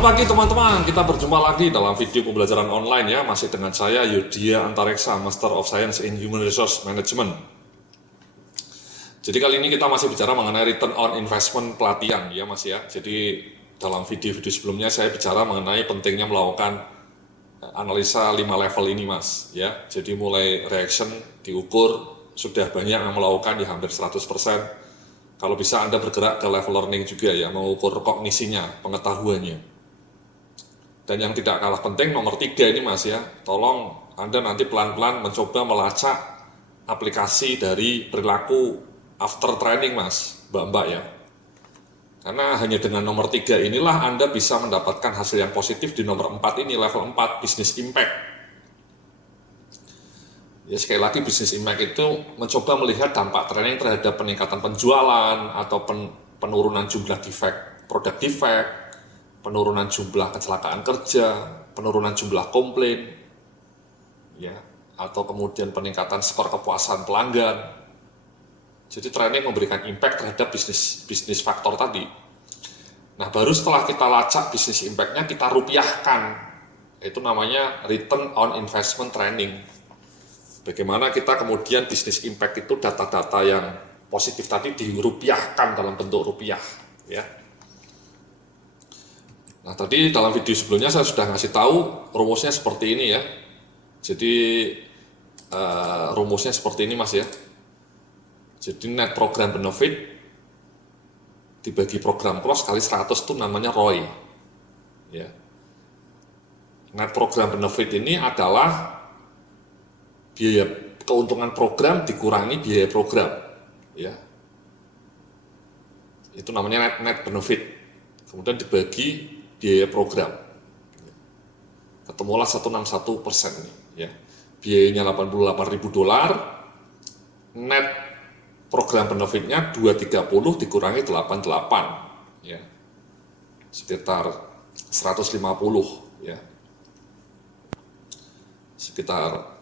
Selamat pagi teman-teman, kita berjumpa lagi dalam video pembelajaran online ya. Masih dengan saya Yudhya Antareksa, Master of Science in Human Resource Management. Jadi kali ini kita masih bicara mengenai return on investment pelatihan ya mas ya. Jadi dalam video-video sebelumnya saya bicara mengenai pentingnya melakukan analisa 5 level ini mas ya. Jadi mulai reaction diukur, sudah banyak yang melakukan di hampir 100%. Kalau bisa Anda bergerak ke level learning juga ya, mengukur kognisinya, pengetahuannya. Dan yang tidak kalah penting nomor 3 ini mas ya, tolong Anda nanti pelan-pelan mencoba melacak aplikasi dari perilaku after training mas, mbak-mbak ya. Karena hanya dengan nomor 3 inilah Anda bisa mendapatkan hasil yang positif di nomor 4 ini, level 4, business impact. Ya sekali lagi business impact itu mencoba melihat dampak training terhadap peningkatan penjualan atau penurunan jumlah defect, produk defect, penurunan jumlah kecelakaan kerja, penurunan jumlah komplain, ya, atau kemudian peningkatan skor kepuasan pelanggan. Jadi training memberikan impact terhadap bisnis faktor tadi. Nah baru setelah kita lacak bisnis impact-nya kita rupiahkan, itu namanya return on investment training. Bagaimana kita kemudian bisnis impact itu data-data yang positif tadi dirupiahkan dalam bentuk rupiah, ya. Nah tadi dalam video sebelumnya saya sudah ngasih tahu rumusnya seperti ini ya. Jadi rumusnya seperti ini mas ya. Jadi net program benefit dibagi program cost kali 100 itu namanya ROI. Ya. Net program benefit ini adalah biaya keuntungan program dikurangi biaya program, ya. Itu namanya net benefit. Kemudian dibagi biaya program. Ketemulah 161% nih, ya. Biayanya $88.000, net program benefitnya 230 dikurangi 88, ya. Sekitar 150, ya. Sekitar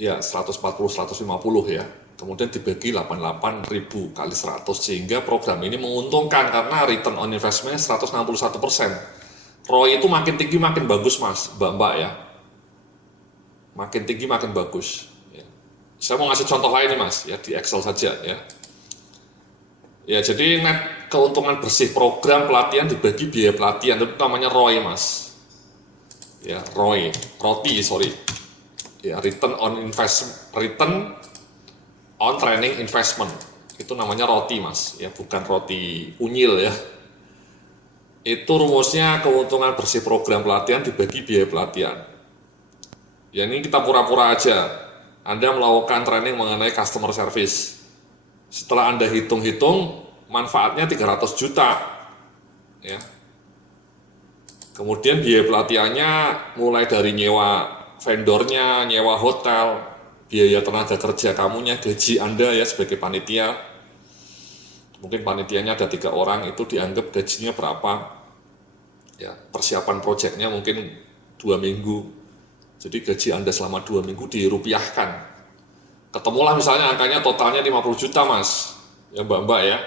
ya 140-150 ya, kemudian dibagi 88.000 kali 100 sehingga program ini menguntungkan karena return on investment 161%. ROI itu makin tinggi makin bagus mas, mbak-mbak ya, makin tinggi makin bagus ya. Saya mau ngasih contoh lain nih mas ya, di Excel saja ya. Ya jadi net keuntungan bersih program pelatihan dibagi biaya pelatihan itu namanya ROI mas ya, ROTI ya, return on training investment itu namanya ROTI mas ya, bukan roti unyil ya. Itu rumusnya keuntungan bersih program pelatihan dibagi biaya pelatihan ya. Ini kita pura-pura aja Anda melakukan training mengenai customer service, setelah Anda hitung-hitung manfaatnya 300 juta ya. Kemudian biaya pelatihannya mulai dari nyewa vendornya, nyewa hotel, biaya tenaga kerja kamunya, gaji Anda ya sebagai panitia. Mungkin panitianya ada 3 orang, itu dianggap gajinya berapa. Ya, persiapan proyeknya mungkin 2 minggu. Jadi gaji Anda selama 2 minggu dirupiahkan. Ketemulah misalnya angkanya totalnya 50 juta mas, ya mbak-mbak ya.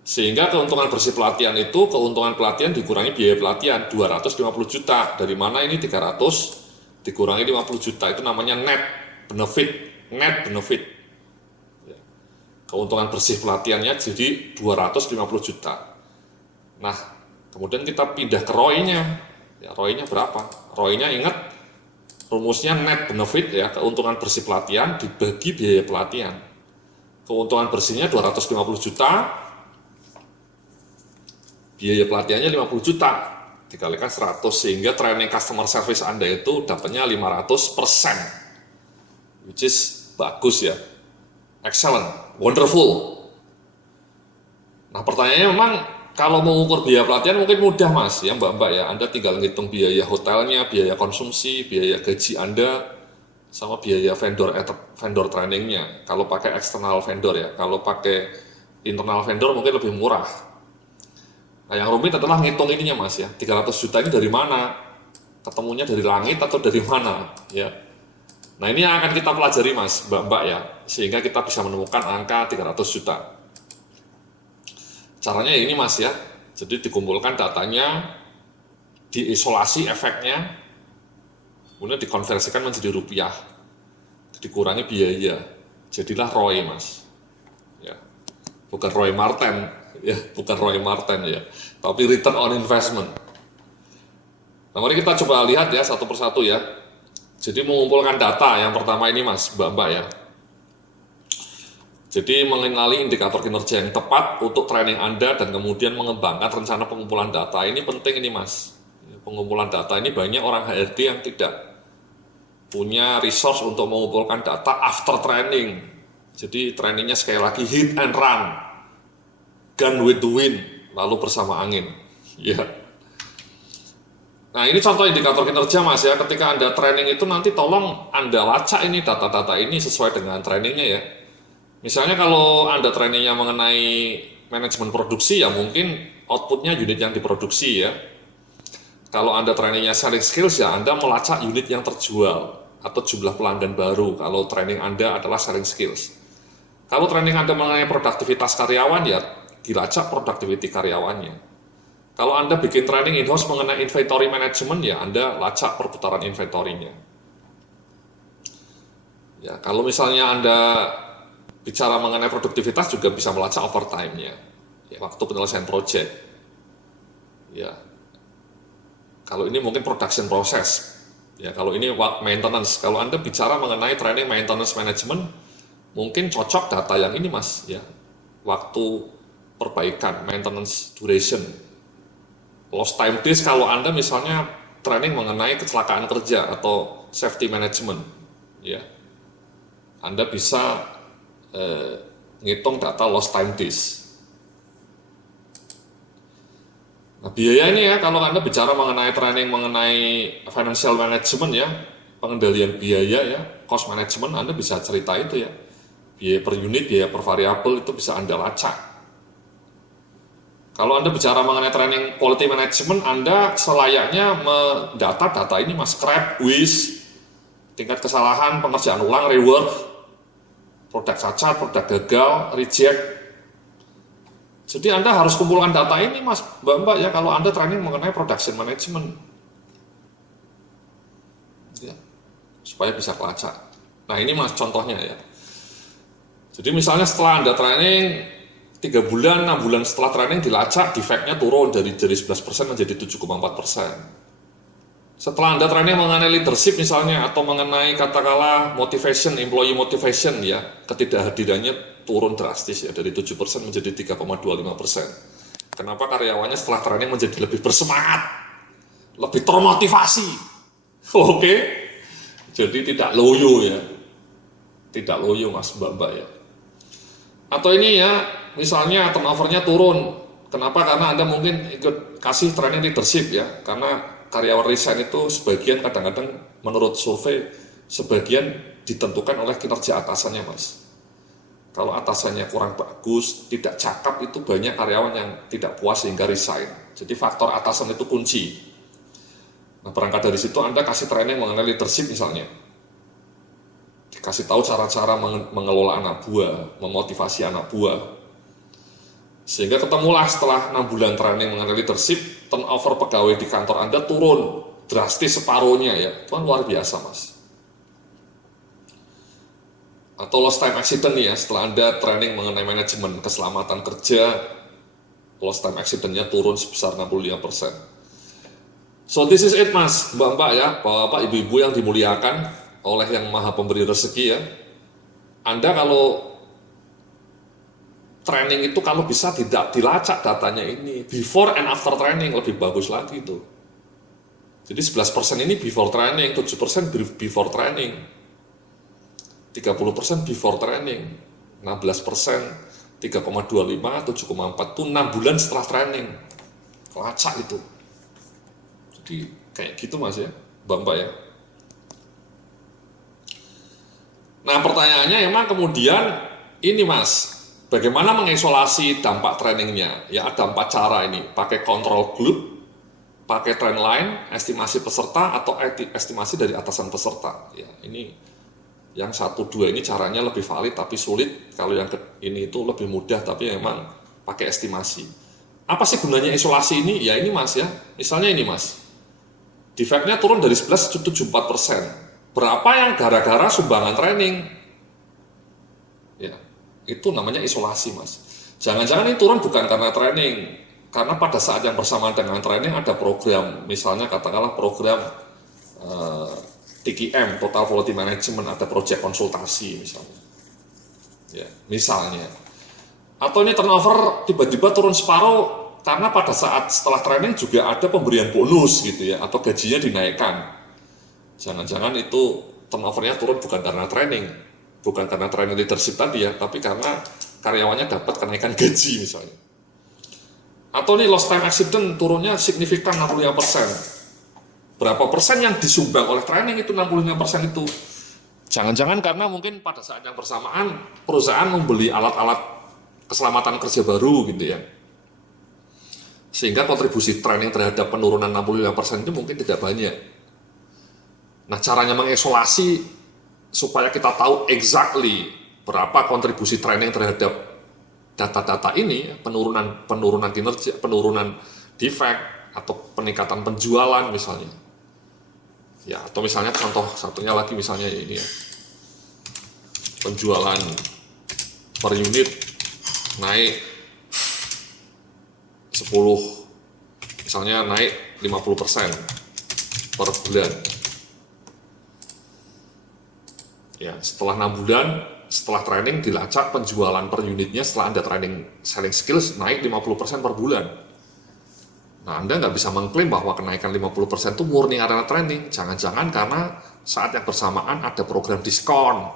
Sehingga keuntungan bersih pelatihan itu, keuntungan pelatihan dikurangi biaya pelatihan 250 juta. Dari mana ini 300? Dikurangi 50 juta, itu namanya net benefit. Keuntungan bersih pelatihannya jadi 250 juta. Nah kemudian kita pindah ke ROI-nya ya, ROI-nya berapa? ROI-nya ingat rumusnya net benefit ya, keuntungan bersih pelatihan dibagi biaya pelatihan. Keuntungan bersihnya 250 juta, biaya pelatihannya 50 juta dikalikan 100 sehingga training customer service Anda itu dapatnya 500%, which is bagus ya, excellent, wonderful. Nah pertanyaannya memang kalau mengukur biaya pelatihan mungkin mudah mas ya mbak-mbak ya, Anda tinggal ngitung biaya hotelnya, biaya konsumsi, biaya gaji Anda, sama biaya vendor trainingnya kalau pakai eksternal vendor ya. Kalau pakai internal vendor mungkin lebih murah. Nah yang rumit adalah ngitung ininya mas ya, 300 juta ini dari mana? Ketemunya dari langit atau dari mana ya? Nah ini yang akan kita pelajari mas, mbak-mbak ya, sehingga kita bisa menemukan angka 300 juta. Caranya ini mas ya, Jadi dikumpulkan datanya, diisolasi efeknya, kemudian dikonversikan menjadi rupiah, dikurangi biaya, jadilah ROI mas. Ya, bukan Roy Martin, ya, bukan Roy Martin ya, tapi return on investment. Nah, mari kita coba lihat ya satu persatu ya. Jadi mengumpulkan data yang pertama ini mas, mbak-mbak ya. Jadi mengenali indikator kinerja yang tepat untuk training Anda dan kemudian mengembangkan rencana pengumpulan data. Ini penting ini mas. Pengumpulan data ini banyak orang HRD yang tidak punya resource untuk mengumpulkan data after training. Jadi trainingnya sekali lagi hit and run, gun with the wind, lalu bersama angin. Ya. Nah ini contoh indikator kinerja mas ya. Ketika Anda training itu nanti tolong Anda lacak ini data-data ini sesuai dengan trainingnya ya. Misalnya kalau Anda trainingnya mengenai manajemen produksi ya mungkin outputnya unit yang diproduksi ya. Kalau Anda trainingnya selling skills ya Anda melacak unit yang terjual atau jumlah pelanggan baru kalau training Anda adalah selling skills. Kalau training Anda mengenai produktivitas karyawan ya dilacak productivity karyawannya. Kalau Anda bikin training in-house mengenai inventory management ya Anda lacak perputaran inventory-nya. Ya, kalau misalnya Anda bicara mengenai produktivitas juga bisa melacak overtime-nya, ya, waktu penyelesaian project. Ya, kalau ini mungkin production process. Ya, kalau ini maintenance. Kalau Anda bicara mengenai training maintenance management, mungkin cocok data yang ini mas. Ya, waktu perbaikan, maintenance duration, lost time days. Kalau Anda misalnya training mengenai kecelakaan kerja atau safety management, ya, Anda bisa ngitung data lost time days. Nah, biaya ini ya, kalau Anda bicara mengenai training mengenai financial management ya, pengendalian biaya ya, cost management, Anda bisa cerita itu ya. Biaya per unit, biaya per variabel itu bisa Anda lacak. Kalau Anda bicara mengenai training quality management, Anda selayaknya mendata data ini mas, scrap, waste, tingkat kesalahan, pengerjaan ulang, rework, produk cacat, produk gagal, reject. Jadi Anda harus kumpulkan data ini mas, mbak-mbak ya, kalau Anda training mengenai production management. Ya, supaya bisa kelacak. Nah ini mas contohnya ya. Jadi misalnya setelah Anda training 3 bulan, 6 bulan setelah training dilacak, defectnya turun dari 11% menjadi 7,4%. Setelah Anda training mengenai leadership misalnya, atau mengenai katakanlah motivation, employee motivation ya, ketidakhadirannya turun drastis ya, dari 7% menjadi 3,25%. Kenapa? Karyawannya setelah training menjadi lebih bersemangat, lebih termotivasi. Oke? Jadi tidak loyo ya. Tidak loyo mas mbak-mbak ya. Atau ini ya, misalnya turnovernya turun. Kenapa? Karena Anda mungkin ikut kasih training leadership ya, karena karyawan resign itu sebagian kadang-kadang menurut survei sebagian ditentukan oleh kinerja atasannya mas. Kalau atasannya kurang bagus, tidak cakap, itu banyak karyawan yang tidak puas sehingga resign. Jadi faktor atasan itu kunci. Nah berangkat dari situ Anda kasih training mengenai leadership misalnya, dikasih tahu cara-cara mengelola anak buah, memotivasi anak buah, sehingga ketemulah setelah 6 bulan training mengenai leadership, turnover pegawai di kantor Anda turun drastis separuhnya ya, itu kan luar biasa mas. Atau lost time accident ya, setelah Anda training mengenai manajemen keselamatan kerja, lost time accident-nya turun sebesar 65%. So this is it mas, mbak-mbak ya, bapak ibu-ibu yang dimuliakan oleh yang maha pemberi rezeki ya. Anda kalau training itu kalau bisa tidak dilacak datanya ini, before and after training lebih bagus lagi itu. Jadi 11% ini before training, 7% before training, 30% before training, 16%, 3,25, 7,4 itu 6 bulan setelah training. Kelacak itu. Jadi kayak gitu mas ya, mbak-mbak ya. Nah pertanyaannya emang kemudian ini mas, bagaimana mengisolasi dampak trainingnya? Ya ada 4 cara ini, pakai control group, pakai trend line, estimasi peserta, atau estimasi dari atasan peserta. Ya ini yang 1-2 ini caranya lebih valid tapi sulit. Kalau yang ini itu lebih mudah tapi memang pakai estimasi. Apa sih gunanya isolasi ini? Ya ini mas ya, misalnya ini mas, defectnya turun dari 11,74%. Berapa yang gara-gara sumbangan training? Ya, itu namanya isolasi mas. Jangan-jangan ini turun bukan karena training, karena pada saat yang bersamaan dengan training ada program, misalnya katakanlah program TQM, Total Quality Management, ada project konsultasi misalnya. Ya, misalnya. Atau ini turnover tiba-tiba turun separuh karena pada saat setelah training juga ada pemberian bonus gitu ya, atau gajinya dinaikkan. Jangan-jangan itu turnovernya turun bukan karena training, bukan karena training leadership tadi ya, tapi karena karyawannya dapat kenaikan gaji misalnya. Atau nih lost time accident turunnya signifikan 65%. Berapa persen yang disumbang oleh training itu 65% itu? Jangan-jangan karena mungkin pada saat yang bersamaan perusahaan membeli alat-alat keselamatan kerja baru gitu ya. Sehingga kontribusi training terhadap penurunan 65% itu mungkin tidak banyak. Nah, caranya mengisolasi supaya kita tahu exactly berapa kontribusi training terhadap data-data ini, penurunan kinerja, penurunan defect atau peningkatan penjualan misalnya. Ya, atau misalnya contoh satunya lagi misalnya ini ya. Penjualan per unit naik 10, misalnya naik 50% per bulan. Ya, setelah 6 bulan, setelah training dilacak penjualan per unitnya setelah Anda training selling skills naik 50% per bulan. Nah, Anda nggak bisa mengklaim bahwa kenaikan 50% itu murni karena training. Jangan-jangan karena saat yang bersamaan ada program diskon,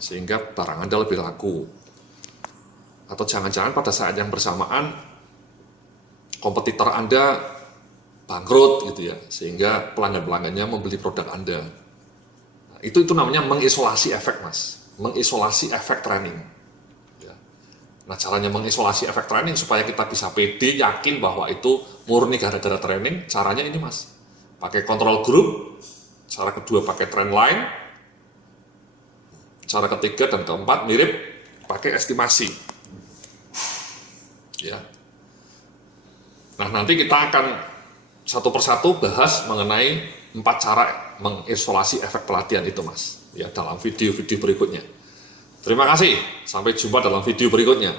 sehingga barang Anda lebih laku. Atau jangan-jangan pada saat yang bersamaan kompetitor Anda bangkrut gitu ya, sehingga pelanggan-pelanggannya membeli produk Anda. Nah, itu namanya mengisolasi efek mas, mengisolasi efek training. Ya. Nah, caranya mengisolasi efek training supaya kita bisa pede, yakin bahwa itu murni gara-gara training, caranya ini mas, pakai control group, cara kedua pakai trend line, cara ketiga dan keempat mirip pakai estimasi. Ya. Nah, nanti kita akan satu persatu bahas mengenai 4 cara mengisolasi efek pelatihan itu mas, ya, dalam video-video berikutnya. Terima kasih, sampai jumpa dalam video berikutnya.